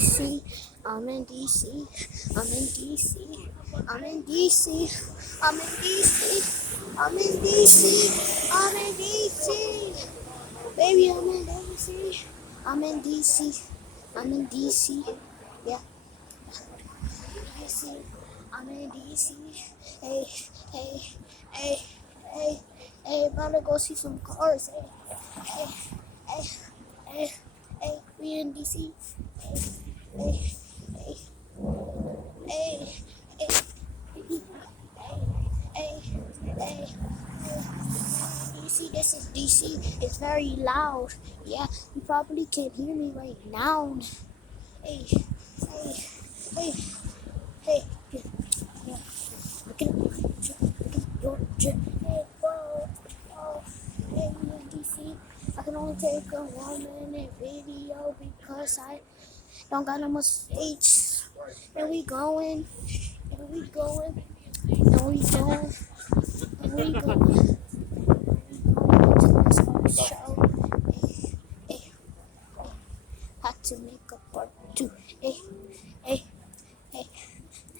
DC. I'm in DC. I'm in DC. I'm in DC. I'm in DC. I'm in DC. I'm in DC. Baby, I'm in DC. I'm in DC. I'm in DC. Yeah. DC. I'm in DC. Hey, hey, hey, hey, hey, about to go see some cars. Hey, hey, hey, hey, we in DC. Hey, hey, hey, hey, hey, hey, hey, DC, this is DC. It's very loud. Yeah, you probably can't hear me right now. Hey, hey, hey, hey, yeah. Look at your hey, whoa, oh, hey, we in DC. I can only take a 1-minute video because I don't got no more space. And we going, and we going, and we going, and we going. Show. Hey, hey, had to make a part 2. Hey, hey.